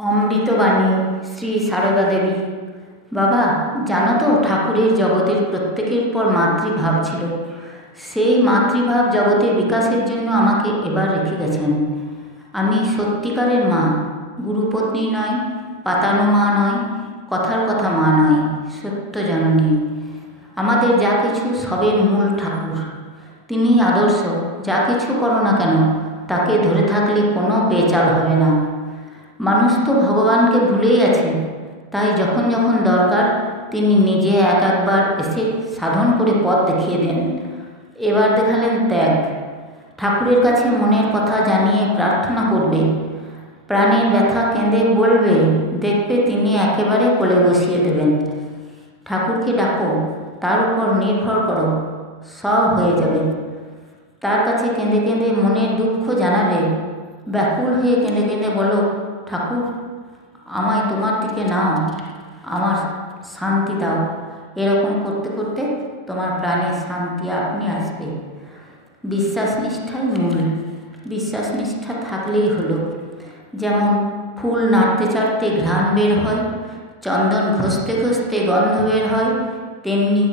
অমৃতবাণী শ্রী সারদা দেবী। বাবা, জানো তো, ঠাকুরের জগতের প্রত্যেকের পর মাতৃভাব ছিল। সেই মাতৃভাব জগতের বিকাশের জন্য আমাকে এবার রেখে গেছেন। আমি সত্যিকারের মা, গুরুপত্নী নয়, পাতানো মা নয়, কথার কথা মা নয়, সত্য জননী। আমাদের যা কিছু সবের মূল ঠাকুর। তিনি আদর্শ। যা কিছু করো না কেন, তাকে ধরে থাকলে কোনো বেচাল হবে না। মানুষ তো ভগবানকে ভুলেই আছে, তাই যখন যখন দরকার তিনি নিজে একবার এসে সাধন করে পথ দেখিয়ে দেন। এবার দেখালেন ত্যাগ। ঠাকুরের কাছে মনের কথা জানিয়ে প্রার্থনা করবে, প্রাণের ব্যথা কেঁদে বলবে, দেখবে তিনি একেবারে কোলে বসিয়ে দেবেন। ঠাকুরকে ডাকো, তার উপর নির্ভর করো, সব হয়ে যাবে। তার কাছে কেঁদে কেঁদে মনের দুঃখ জানাবে, ব্যাকুল হয়ে কেঁদে কেঁদে বলো, ঠাকুর আমায় তোমার দিকে নাও, আমার শান্তি দাও। এরকম করতে করতে তোমার প্রাণে শান্তি আপনি আসবে। বিশ্বাস নিষ্ঠাই মূল। বিশ্বাস নিষ্ঠা থাকলেই হলো। যেমন ফুল নাড়তে চাড়তে ঘ্রাণ বের হয়, চন্দন ঘষতে ঘষতে গন্ধ বের হয়, তেমনি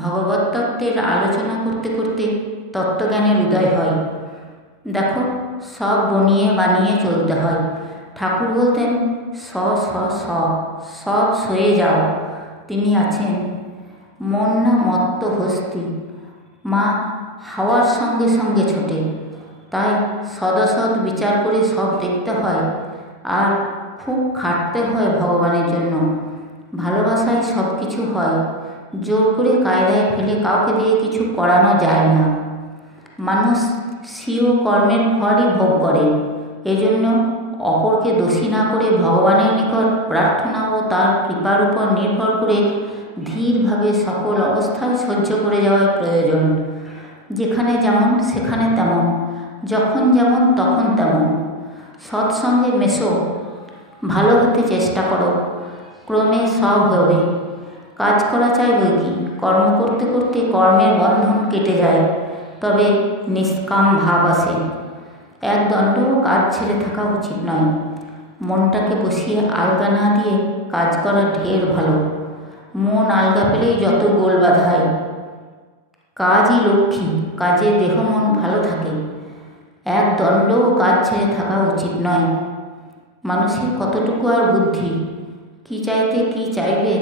ভগবত তত্ত্বের আলোচনা করতে করতে তত্ত্বজ্ঞানের উদয় হয়। দেখো, সব বনিয়ে বানিয়ে চলতে হয়। ঠাকুর বলতেন, সব সয়ে যাও, তিনি আছেন। মন না মত্ত হস্তি, মা হাওয়ার সঙ্গে সঙ্গে ছোটে। তাই সদসৎ বিচার করে সব দেখতে হয়, আর খুব খাটতে হয় ভগবানের জন্য। ভালোবাসায় সব কিছু হয়, জোর করে কায়দায় ফেলে কাউকে দিয়ে কিছু করানো যায় না। মানুষ স্বীয় কর্মের ফলই ভোগ করে। এজন্য অপরকে দোষী না করে ভগবানের নিকট প্রার্থনা ও তার কৃপার উপর নির্ভর করে ধীরভাবে সকল অবস্থায় সহ্য করে যাওয়ার প্রয়োজন। যেখানে যেমন সেখানে তেমন, যখন যেমন তখন তেমন। সৎসঙ্গে মেশো, ভালো হতে চেষ্টা করো, ক্রমে সব হবে। কাজ করা চাই বই কি, কর্ম করতে করতে কর্মের বন্ধন কেটে যায়, তবে নিষ্কাম ভাব আসে। এক দণ্ডও কাজ ছেড়ে থাকা উচিত নয়। মনটাকে বসিয়ে আলগা না দিয়ে কাজ করা ঢের ভালো। মন আলগা পেলেই যত গোল বাধায়। কাজই লক্ষ্মী, কাজে দেহ মন ভালো থাকে। এক দণ্ডও কাজ ছেড়ে থাকা উচিত নয়। মানুষের কতটুকু আর বুদ্ধি, কি চাইতে কি চাইবে,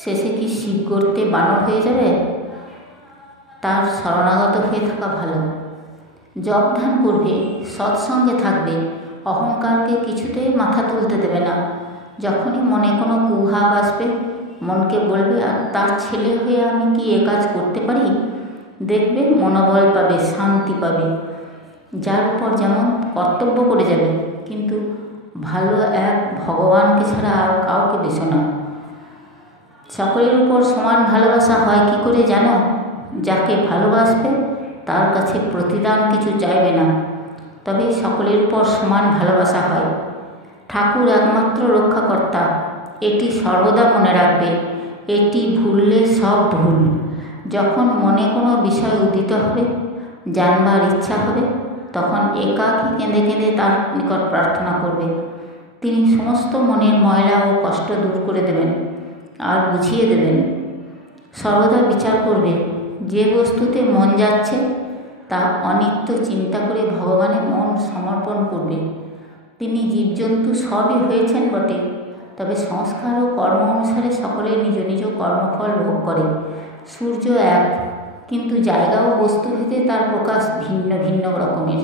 শেষে কি শিব গড়তে বানর হয়ে যাবে? তার শরণাগত হয়ে থাকা ভালো। জপ ধ্যান করবে, সৎসঙ্গে থাকবে, অহংকারকে কিছুতেই মাথা তুলতে দেবে না। যখনই মনে কোনো কুভাব আসবে, মনকে বলবে, আর তার ছেলে হয়ে আমি কি এ কাজ করতে পারি? দেখবে মনোবল পাবে, শান্তি পাবে। যার উপর যেমন কর্তব্য করে যাবে, কিন্তু ভালো এক ভগবানকে ছাড়া আর কাউকে বেশো না। সকলের উপর সমান ভালোবাসা হয় কি করে জানো? যাকে ভালোবাসবে তার কাছে প্রতিদান কিছু চাইবে না, তবে সকলের উপর সমান ভালোবাসা হয়। ঠাকুর একমাত্র রক্ষাকর্তা, এটি সর্বদা মনে রাখবে। এটি ভুললে সব ভুল। যখন মনে কোনো বিষয় উদিত হবে, জানবার ইচ্ছা হবে, তখন একাকী কেঁদে কেঁদে তার নিকট প্রার্থনা করবে। তিনি সমস্ত মনের ময়লা ও কষ্ট দূর করে দেবেন আর বুঝিয়ে দেবেন। সর্বদা বিচার করবে, যে বস্তুতে মন যাচ্ছে তা অনিত্য চিন্তা করে ভগবানের মন সমর্পণ করবে। তিনি জীবজন্তু সবই হয়েছেন বটে, তবে সংস্কার ও কর্ম অনুসারে সকলে নিজ নিজ কর্মফল ভোগ করে। সূর্য এক, কিন্তু জায়গা ও বস্তুভেদে তার প্রকাশ ভিন্ন ভিন্ন রকমের।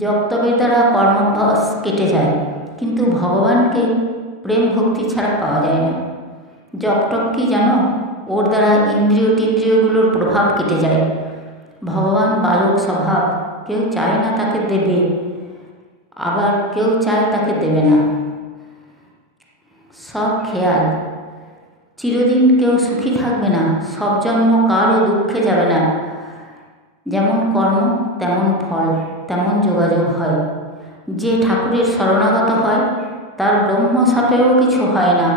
জপতপের দ্বারা কর্মভাস কেটে যায়, কিন্তু ভগবানকে প্রেম ভক্তি ছাড়া পাওয়া যায় না। জপটপ কি জানো? ওর দ্বারা ইন্দ্রিয় টিন্দ্রিয়গুলোর প্রভাব কেটে যায়। ভগবান বালক স্বভাব, কেউ চায় না তাকে দেবে, আবার কেউ চায় তাকে দেবে না। সব খেয়াল। চিরদিন কেউ সুখী থাকবে না, সব জন্ম কারও দুঃখে যাবে না। যেমন কর্ম তেমন ফল, তেমন যোগাযোগ হয়। যে ঠাকুরের শরণাগত হয় তার ব্রহ্ম সাপেও কিছু হয় না।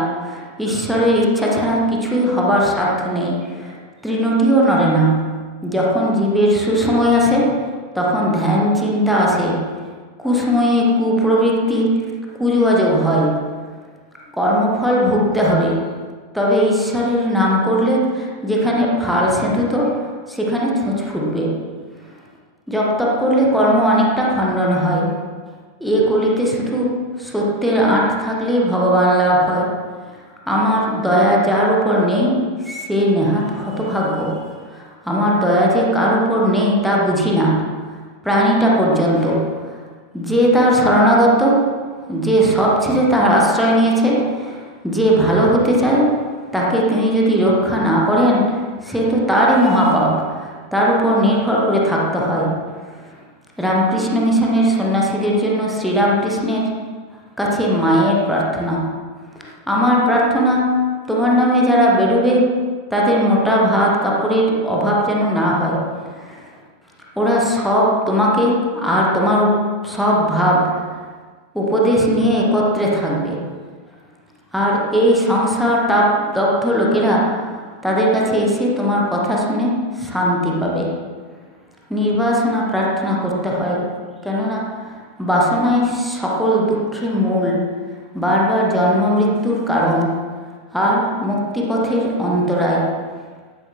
ঈশ্বরের ইচ্ছা ছাড়া কিছুই হবার সাধ্য নেই, তৃণটিও নড়ে না। যখন জীবের সুসময় আসে, তখন ধ্যান চিন্তা আসে। কুসময়ে কুপ্রবৃত্তি, কুযোগাযোগ হয়, কর্মফল ভুগতে হবে। তবে ঈশ্বরের নাম করলে যেখানে ফাল সেঁতুত সেখানে ছুঁচ ফুটবে। জপ তপ করলে কর্ম অনেকটা খণ্ডন হয়। এ কলিতে শুধু সত্যের আঁট থাকলেই ভগবান লাভ হয়। আমার দয়া যার উপর নেই সে নেহাত হতভাগ্য। আমার দয়া যে কার উপর নেই তা বুঝি না, প্রাণীটা পর্যন্ত। যে তার শরণাগত, যে সব ছেড়ে তার আশ্রয় নিয়েছে, যে ভালো হতে চায়, তাকে তিনি যদি রক্ষা না করেন সে তো তারই মহাপাপ, তার উপর নির্ভর করে থাকতে হয়। রামকৃষ্ণ মিশনের সন্ন্যাসীদের জন্য শ্রীরামকৃষ্ণের কাছে মায়ের প্রার্থনা। আমার প্রার্থনা, তোমার নামে যারা বেরোবে তাদের মোটা ভাত কাপড়ের অভাব যেন না হয়। ওরা সব তোমাকে আর তোমার সব ভাব উপদেশ নিয়ে একত্রে থাকবে। আর এই সংসার তাপ দগ্ধ লোকেরা তাদের কাছে এসে তোমার কথা শুনে শান্তি পাবে। নির্বাসনা প্রার্থনা করতে হয়, কেননা বাসনাই সকল দুঃখের মূল, বারবার জন্ম মৃত্যুর কারণ আর মুক্তিপথের অন্তরায়।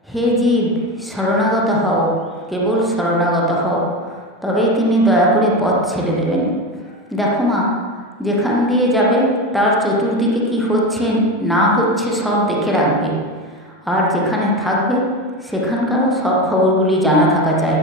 হে জীব, শরণাগত হও, কেবল শরণাগত হও, তবেই তিনি দয়া করে পথ ছেড়ে দেবেন। দেখো মা, যেখান দিয়ে যাবে তার চতুর্দিকে কি হচ্ছে না হচ্ছে সব দেখে রাখবে। আর যেখানে থাকবে সেখানকারও সব খবরগুলি জানা থাকা চাই।